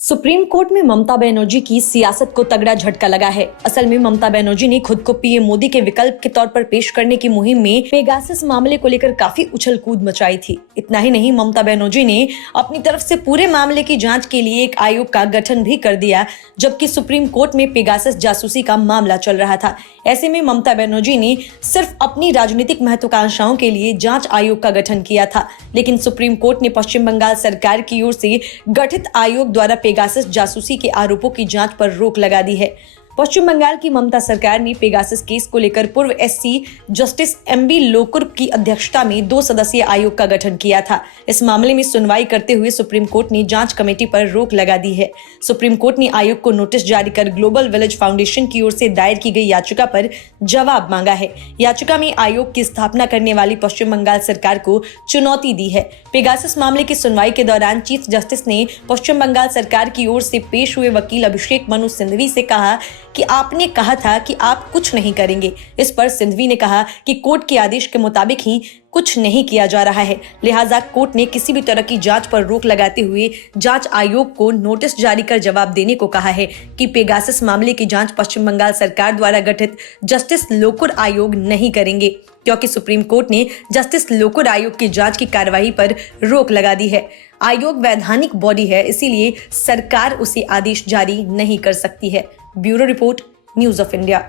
Supreme court में ममता बनर्जी की सियासत को तगड़ा झटका लगा है। असल में ममता बनर्जी ने खुद को पीएम मोदी के विकल्प के तौर पर पेश करने की मुहिम में पेगासस मामले को लेकर काफी उछल कूद मचाई थी। इतना ही नहीं, ममता बनर्जी ने अपनी तरफ से पूरे मामले की जांच के लिए एक आयोग का गठन भी कर दिया, जबकि सुप्रीम कोर्ट में पेगासस जासूसी का मामला चल रहा था। ऐसे में ममता बनर्जी ने सिर्फ अपनी राजनीतिक महत्वाकांक्षाओं के लिए जांच आयोग का गठन किया था, लेकिन सुप्रीम कोर्ट ने पश्चिम बंगाल सरकार की ओर से गठित आयोग द्वारा पेगासस जासूसी के आरोपों की जांच पर रोक लगा दी है। पश्चिम बंगाल की ममता सरकार ने पेगासस केस को लेकर पूर्व एससी जस्टिस एमबी लोकुर की अध्यक्षता में 2 सदस्यीय आयोग का गठन किया था। इस मामले में सुनवाई करते हुए सुप्रीम कोर्ट ने जांच कमेटी पर रोक लगा दी है। सुप्रीम कोर्ट ने आयोग को नोटिस जारी कर ग्लोबल विलेज फाउंडेशन की ओर से दायर की गई याचिका पर जवाब मांगा है। याचिका में आयोग की स्थापना करने वाली पश्चिम बंगाल सरकार को चुनौती दी है। पेगासस मामले की सुनवाई के दौरान चीफ जस्टिस ने पश्चिम बंगाल सरकार की ओर से पेश हुए वकील अभिषेक मनु सिंघवी से कहा कि आपने कहा था कि आप कुछ नहीं करेंगे। इस पर सिंघवी ने कहा कि कोर्ट के आदेश के मुताबिक ही कुछ नहीं किया जा रहा है, लिहाजा कोर्ट ने किसी भी तरह की जांच पर रोक लगाते हुए जांच आयोग को नोटिस जारी कर जवाब देने को कहा है कि पेगासस मामले की जांच पश्चिम बंगाल सरकार द्वारा गठित जस्टिस लोकुर आयोग नहीं करेंगे, क्योंकि सुप्रीम कोर्ट ने जस्टिस लोकुर आयोग की जांच की कार्यवाही पर रोक लगा दी है। आयोग वैधानिक बॉडी है, इसीलिए सरकार उसे आदेश जारी नहीं कर सकती है। Bureau report, news of India.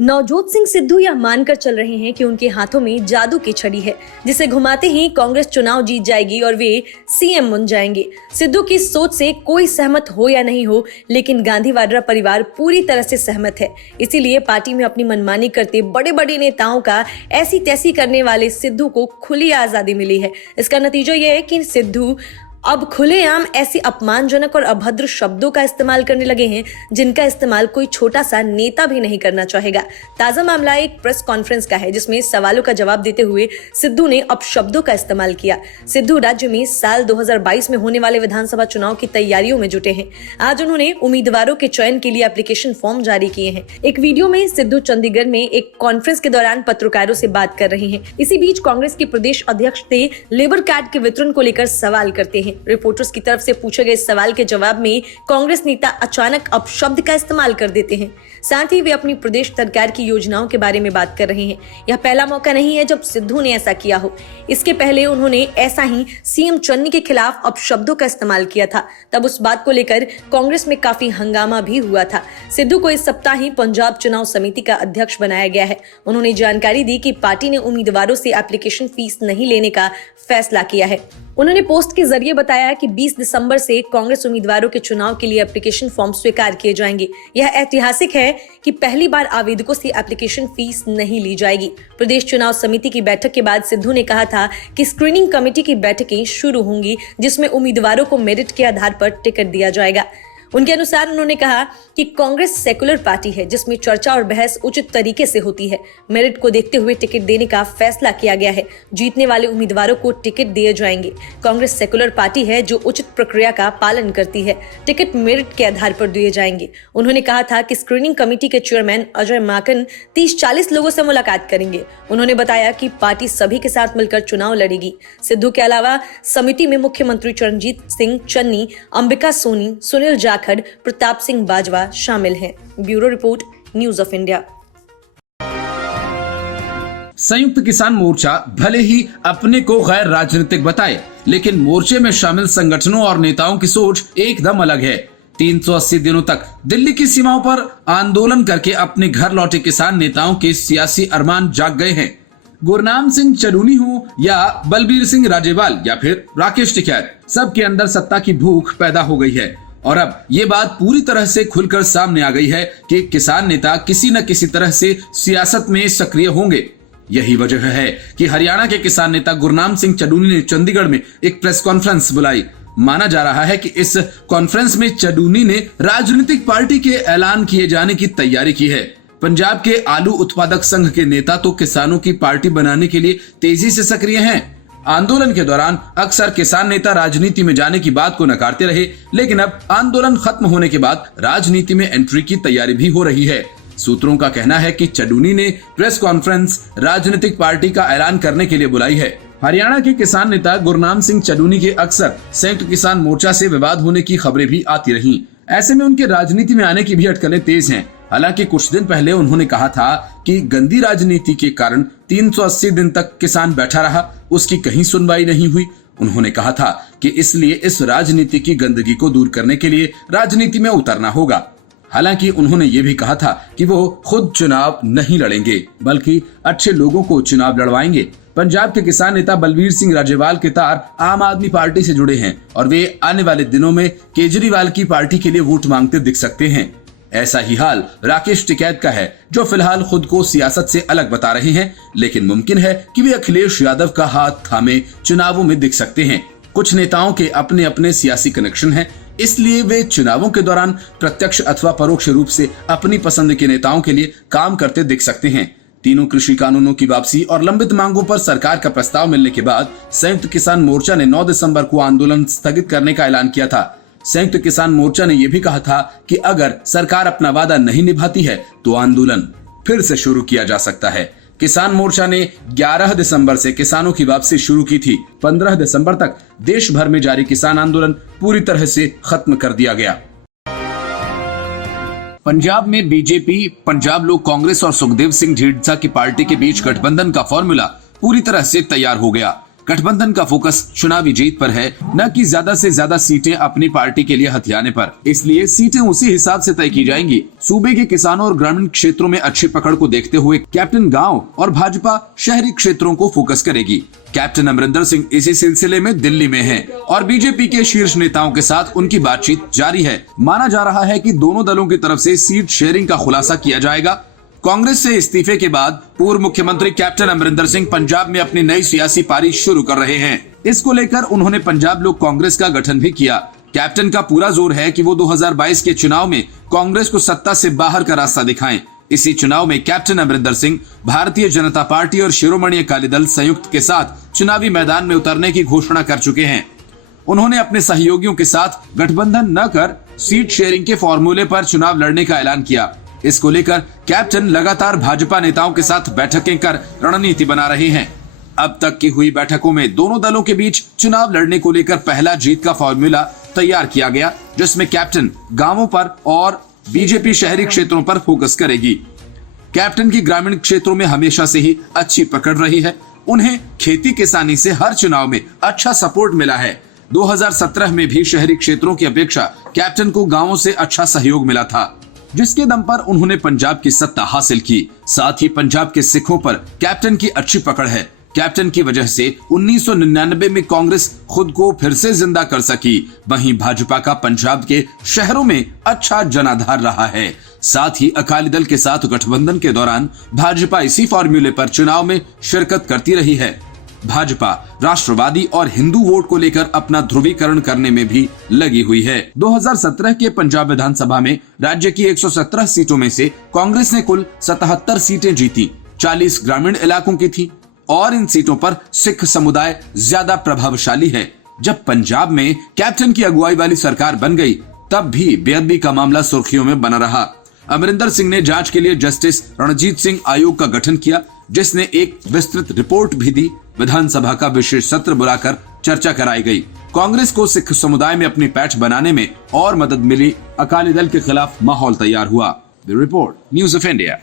Navjot Singh Sidhu यह मानकर चल रहे हैं कि उनके हाथों में जादू की छड़ी है, जिसे घुमाते ही कांग्रेस चुनाव जीत जाएगी और वे सीएम बन जाएंगे। सिद्धू की सोच से कोई सहमत हो या नहीं हो, लेकिन गांधी वाड्रा परिवार पूरी तरह से सहमत है। इसीलिए पार्टी में अपनी मनमानी करते बड़े बड़े नेताओं का ऐसी तैसी करने वाले सिद्धू को खुली आजादी मिली है। इसका नतीजा यह है कि सिद्धू अब खुलेआम ऐसी अपमानजनक और अभद्र शब्दों का इस्तेमाल करने लगे हैं, जिनका इस्तेमाल कोई छोटा सा नेता भी नहीं करना चाहेगा। ताजा मामला एक प्रेस कॉन्फ्रेंस का है, जिसमें सवालों का जवाब देते हुए सिद्धू ने अपशब्दों का इस्तेमाल किया। सिद्धू राज्य में साल 2022 में होने वाले विधानसभा चुनाव की तैयारियों में जुटे हैं। आज उन्होंने उम्मीदवारों के चयन के लिए एप्लीकेशन फॉर्म जारी किए हैं। एक वीडियो में सिद्धू चंडीगढ़ में एक कॉन्फ्रेंस के दौरान पत्रकारों से बात कर रहे हैं। इसी बीच कांग्रेस के प्रदेश अध्यक्ष से लेबर कार्ड के वितरण को लेकर सवाल करते हैं। रिपोर्टर्स की तरफ से पूछे गए सवाल के जवाब में कांग्रेस नेता अचानक अपशब्द का इस्तेमाल कर देते हैं। साथ ही वे अपनी प्रदेश सरकार की योजनाओं के बारे में बात कर रहे हैं। यह पहला मौका नहीं है जब सिद्धू ने ऐसा किया हो। इसके पहले उन्होंने ऐसा ही सीएम चन्नी के खिलाफ अपशब्दों का इस्तेमाल किया था। तब उस बात को लेकर कांग्रेस में काफी हंगामा भी हुआ था। सिद्धू को इस सप्ताह ही पंजाब चुनाव समिति का अध्यक्ष बनाया गया है। उन्होंने जानकारी दी कि पार्टी ने उम्मीदवारों से एप्लीकेशन फीस नहीं लेने का फैसला किया है। उन्होंने पोस्ट के जरिए बताया कि 20 दिसंबर से कांग्रेस उम्मीदवारों के चुनाव के लिए एप्लीकेशन फॉर्म स्वीकार किए जाएंगे। यह ऐतिहासिक है कि पहली बार आवेदकों से एप्लीकेशन फीस नहीं ली जाएगी। प्रदेश चुनाव समिति की बैठक के बाद सिद्धू ने कहा था कि स्क्रीनिंग कमेटी की बैठकें शुरू होंगी, जिसमें उम्मीदवारों को मेरिट के आधार पर टिकट दिया जाएगा। उनके अनुसार उन्होंने कहा कि कांग्रेस सेकुलर पार्टी है, जिसमें चर्चा और बहस उचित तरीके से होती है। मेरिट को देखते हुए टिकट देने का फैसला किया गया है। जीतने वाले उम्मीदवारों को टिकट दिए जाएंगे। कांग्रेस सेकुलर पार्टी है जो उचित प्रक्रिया का पालन करती है। टिकट मेरिट के आधार पर दिए जाएंगे। उन्होंने कहा था कि स्क्रीनिंग कमेटी के चेयरमैन अजय माकन 30-40 लोगों से मुलाकात करेंगे। उन्होंने बताया कि पार्टी सभी के साथ मिलकर चुनाव लड़ेगी। सिद्धू के अलावा समिति में मुख्यमंत्री चरणजीत सिंह चन्नी, अंबिका सोनी, सुनील जाखड़, प्रताप सिंह बाजवा शामिल हैं। Bureau report, news of India. संयुक्त किसान मोर्चा भले ही अपने को गैर राजनीतिक बताए, लेकिन मोर्चे में शामिल संगठनों और नेताओं की सोच एकदम अलग है। 380 दिनों तक दिल्ली की सीमाओं पर आंदोलन करके अपने घर लौटे किसान नेताओं के सियासी अरमान जाग गए हैं। गुरनाम सिंह चडूनी हो या बलबीर सिंह राजेवाल या फिर राकेश टिकैत, सबके अंदर सत्ता की भूख पैदा हो गई है। और अब ये बात पूरी तरह से खुलकर सामने आ गई है कि किसान नेता किसी न किसी तरह से सियासत में सक्रिय होंगे। यही वजह है कि हरियाणा के किसान नेता गुरनाम सिंह चडूनी ने चंडीगढ़ में एक प्रेस कॉन्फ्रेंस बुलाई। माना जा रहा है कि इस कॉन्फ्रेंस में चडूनी ने राजनीतिक पार्टी के ऐलान किए जाने की तैयारी की है। पंजाब के आलू उत्पादक संघ के नेता तो किसानों की पार्टी बनाने के लिए तेजी से सक्रिय हैं। आंदोलन के दौरान अक्सर किसान नेता राजनीति में जाने की बात को नकारते रहे, लेकिन अब आंदोलन खत्म होने के बाद राजनीति में एंट्री की तैयारी भी हो रही है। सूत्रों का कहना है कि चडूनी ने प्रेस कॉन्फ्रेंस राजनीतिक पार्टी का ऐलान करने के लिए बुलाई है। हरियाणा के किसान नेता गुरनाम सिंह चलूनी के अक्सर संयुक्त किसान मोर्चा से विवाद होने की खबरें भी आती रहीं। ऐसे में उनके राजनीति में आने की भी अटकलें तेज हैं। हालांकि कुछ दिन पहले उन्होंने कहा था कि गंदी राजनीति के कारण 380 दिन तक किसान बैठा रहा, उसकी कहीं सुनवाई नहीं हुई। उन्होंने कहा था कि इसलिए इस राजनीति की गंदगी को दूर करने के लिए राजनीति में उतरना होगा। हालांकि उन्होंने ये भी कहा था कि वो खुद चुनाव नहीं लड़ेंगे, बल्कि अच्छे लोगों को चुनाव लड़वाएंगे। पंजाब के किसान नेता बलवीर सिंह राजेवाल के तार आम आदमी पार्टी से जुड़े हैं और वे आने वाले दिनों में केजरीवाल की पार्टी के लिए वोट मांगते दिख सकते हैं। ऐसा ही हाल राकेश टिकैत का है, जो फिलहाल खुद को सियासत से अलग बता रहे हैं, लेकिन मुमकिन है कि वे अखिलेश यादव का हाथ थामे चुनावों में दिख सकते हैं। कुछ नेताओं के अपने अपने सियासी कनेक्शन हैं, इसलिए वे चुनावों के दौरान प्रत्यक्ष अथवा परोक्ष रूप से अपनी पसंद के नेताओं के लिए काम करते दिख सकते हैं। तीनों कृषि कानूनों की वापसी और लंबित मांगों पर सरकार का प्रस्ताव मिलने के बाद संयुक्त किसान मोर्चा ने 9 दिसंबर को आंदोलन स्थगित करने का ऐलान किया था। संयुक्त किसान मोर्चा ने यह भी कहा था कि अगर सरकार अपना वादा नहीं निभाती है तो आंदोलन फिर से शुरू किया जा सकता है। किसान मोर्चा ने 11 दिसंबर से किसानों की वापसी शुरू की थी। 15 दिसंबर तक देश भर में जारी किसान आंदोलन पूरी तरह से खत्म कर दिया गया। पंजाब में बीजेपी, पंजाब लोक कांग्रेस और सुखदेव सिंह ढींढसा की पार्टी के बीच गठबंधन का फॉर्मूला पूरी तरह से तैयार हो गया। गठबंधन का फोकस चुनावी जीत पर है, न कि ज्यादा से ज्यादा सीटें अपनी पार्टी के लिए हथियाने पर। इसलिए सीटें उसी हिसाब से तय की जाएंगी। सूबे के किसानों और ग्रामीण क्षेत्रों में अच्छी पकड़ को देखते हुए कैप्टन गांव और भाजपा शहरी क्षेत्रों को फोकस करेगी। कैप्टन अमरिंदर सिंह इसी सिलसिले में दिल्ली में हैं और बीजेपी के शीर्ष नेताओं के साथ उनकी बातचीत जारी है। माना जा रहा है कि दोनों दलों की तरफ से सीट शेयरिंग का खुलासा किया जाएगा। कांग्रेस से इस्तीफे के बाद पूर्व मुख्यमंत्री कैप्टन अमरिंदर सिंह पंजाब में अपनी नई सियासी पारी शुरू कर रहे हैं। इसको लेकर उन्होंने पंजाब लोक कांग्रेस का गठन भी किया। कैप्टन का पूरा जोर है कि वो 2022 के चुनाव में कांग्रेस को सत्ता से बाहर का रास्ता दिखाएं। इसी चुनाव में कैप्टन अमरिंदर सिंह भारतीय जनता पार्टी और शिरोमणि अकाली दल संयुक्त के साथ चुनावी मैदान में उतरने की घोषणा कर चुके हैं। उन्होंने अपने सहयोगियों के साथ गठबंधन न कर सीट शेयरिंग के फॉर्मूले पर चुनाव लड़ने का ऐलान किया। इसको लेकर कैप्टन लगातार भाजपा नेताओं के साथ बैठकें कर रणनीति बना रहे हैं। अब तक की हुई बैठकों में दोनों दलों के बीच चुनाव लड़ने को लेकर पहला जीत का फॉर्मूला तैयार किया गया, जिसमें कैप्टन गांवों पर और बीजेपी शहरी क्षेत्रों पर फोकस करेगी। कैप्टन की ग्रामीण क्षेत्रों में हमेशा से ही अच्छी पकड़ रही है। उन्हें खेती किसानी से हर चुनाव में अच्छा सपोर्ट मिला है। 2017 में भी शहरी क्षेत्रों की अपेक्षा कैप्टन को गांवों से अच्छा सहयोग मिला था, जिसके दम पर उन्होंने पंजाब की सत्ता हासिल की। साथ ही पंजाब के सिखों पर कैप्टन की अच्छी पकड़ है। कैप्टन की वजह से 1999 में कांग्रेस खुद को फिर से जिंदा कर सकी। वहीं भाजपा का पंजाब के शहरों में अच्छा जनाधार रहा है। साथ ही अकाली दल के साथ गठबंधन के दौरान भाजपा इसी फॉर्मूले पर चुनाव में शिरकत करती रही है। भाजपा राष्ट्रवादी और हिंदू वोट को लेकर अपना ध्रुवीकरण करने में भी लगी हुई है। 2017 के पंजाब विधानसभा में राज्य की 117 सीटों में से कांग्रेस ने कुल 77 सीटें जीती। 40 ग्रामीण इलाकों की थी और इन सीटों पर सिख समुदाय ज्यादा प्रभावशाली है। जब पंजाब में कैप्टन की अगुवाई वाली सरकार बन गई, तब भी बेअदबी का मामला सुर्खियों में बना रहा। अमरिंदर सिंह ने जांच के लिए जस्टिस रणजीत सिंह आयोग का गठन किया, जिसने एक विस्तृत रिपोर्ट भी दी। विधानसभा का विशेष सत्र बुलाकर चर्चा कराई गई। कांग्रेस को सिख समुदाय में अपनी पैठ बनाने में और मदद मिली। अकाली दल के खिलाफ माहौल तैयार हुआ। Bureau report, news of India.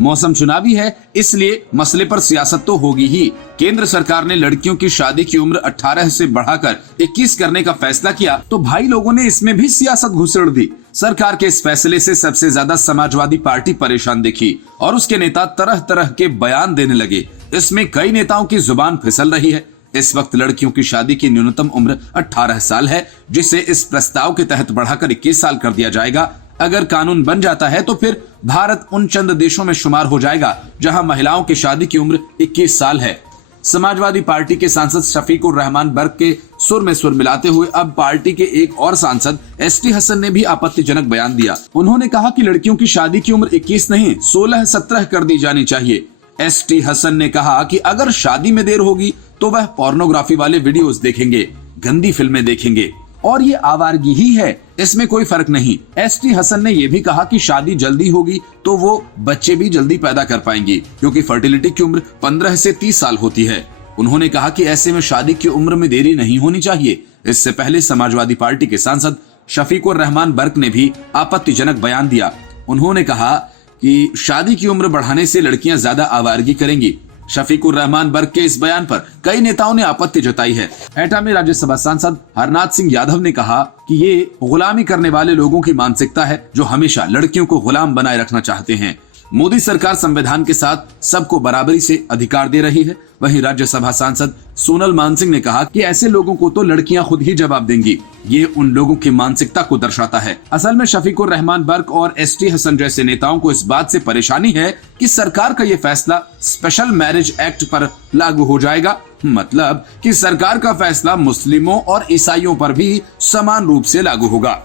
मौसम चुनावी है, इसलिए मसले पर सियासत तो होगी ही। केंद्र सरकार ने लड़कियों की शादी की उम्र 18 से बढ़ाकर 21 करने का फैसला किया, तो भाई लोगों ने इसमें भी सियासत घुसेड़ दी। सरकार के इस फैसले से सबसे ज्यादा समाजवादी पार्टी परेशान दिखी और उसके नेता तरह तरह के बयान देने लगे। इसमें कई नेताओं की जुबान फिसल रही है। इस वक्त लड़कियों की शादी की न्यूनतम उम्र 18 साल है, जिसे इस प्रस्ताव के तहत बढ़ाकर 21 साल कर दिया जाएगा। अगर कानून बन जाता है तो फिर भारत उन चंद देशों में शुमार हो जाएगा जहां महिलाओं की शादी की उम्र 21 साल है। समाजवादी पार्टी के सांसद शफीकुर रहमान बर्ग के सुर में सुर मिलाते हुए अब पार्टी के एक और सांसद एसटी हसन ने भी आपत्तिजनक बयान दिया। उन्होंने कहा कि लड़कियों की शादी की उम्र 21 नहीं 16-17 कर दी जानी चाहिए। एसटी हसन ने कहा कि अगर शादी में देर होगी तो वह पोर्नोग्राफी वाले वीडियोस देखेंगे, गंदी फिल्में देखेंगे और ये आवारगी ही है, इसमें कोई फर्क नहीं। एसटी हसन ने यह भी कहा कि शादी जल्दी होगी तो वो बच्चे भी जल्दी पैदा कर पाएंगी, क्योंकि फर्टिलिटी की उम्र 15 से 30 साल होती है। उन्होंने कहा कि ऐसे में शादी की उम्र में देरी नहीं होनी चाहिए। इससे पहले समाजवादी पार्टी के सांसद शफीकुर रहमान बर्क ने भी आपत्तिजनक बयान दिया। उन्होंने कहा कि शादी की उम्र बढ़ाने से लड़कियां ज्यादा आवारगी करेंगी। शफीकुर रहमान बर्क के इस बयान पर कई नेताओं ने आपत्ति जताई है। एटा में राज्यसभा सांसद हरनाथ सिंह यादव ने कहा कि ये गुलामी करने वाले लोगों की मानसिकता है जो हमेशा लड़कियों को गुलाम बनाए रखना चाहते हैं। मोदी सरकार संविधान के साथ सबको बराबरी से अधिकार दे रही है। वहीं राज्यसभा सांसद सोनल मानसिंह ने कहा कि ऐसे लोगों को तो लड़कियां खुद ही जवाब देंगी। ये उन लोगों की मानसिकता को दर्शाता है। असल में शफीकुर रहमान बर्क और एसटी हसन जैसे नेताओं को इस बात से परेशानी है कि सरकार का ये फैसला स्पेशल मैरिज एक्ट पर लागू हो जाएगा। मतलब कि सरकार का फैसला मुस्लिमों और ईसाइयों पर भी समान रूप से लागू होगा।